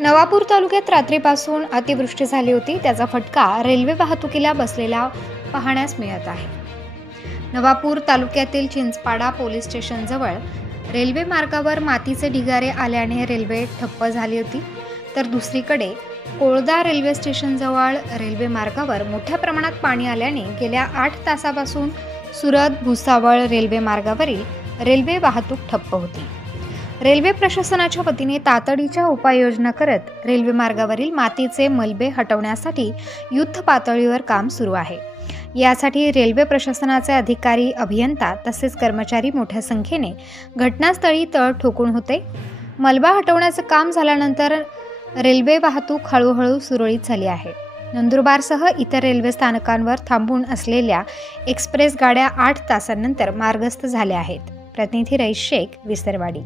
नवापूर तालुक्यात रात्रीपासून अतिवृष्टी झाली होती. त्याचा फटका रेल्वे वाहतुकीला बसलेला पाहण्यास मिळत आहे. नवापूर तालुक्यातील चिंचपाडा पोलीस स्टेशन जवळ रेल्वे मार्गावर मातीचे ढिगारे आल्याने रेल्वे ठप्प झाली होती. तर दुसरीकडे कोळदा रेल्वे स्टेशन जवळ रेल्वे मार्गावर मोठ्या प्रमाणात पाणी आल्याने गेल्या 8 तासापासून सुरत भुसावळ रेल्वे मार्गावरील रेल्वे वाहतूक ठप्प होती. रेल्वे प्रशासनाच्या वतीने तातडीच्या उपाययोजना करत रेल्वे मार्गावरील मातीचे मलबे हटवण्यासाठी युद्ध पातळीवर काम सुरू आहे. यासाठी रेल्वे प्रशासनाचे अधिकारी, अभियंता तसेच कर्मचारी मोठ्या संख्येने घटनास्थळी तळ ठोकून होते. मलबा हटवण्याचे काम झाल्यानंतर रेल्वे वाहतूक हळूहळू सुरळीत झाली आहे. नंदुरबारसह इतर रेल्वे स्थानकांवर थांबून असलेल्या एक्सप्रेस गाड्या 8 तासांनंतर मार्गस्थ झाल्या आहेत. प्रतिनिधी रईस शेख, विसरवाडी.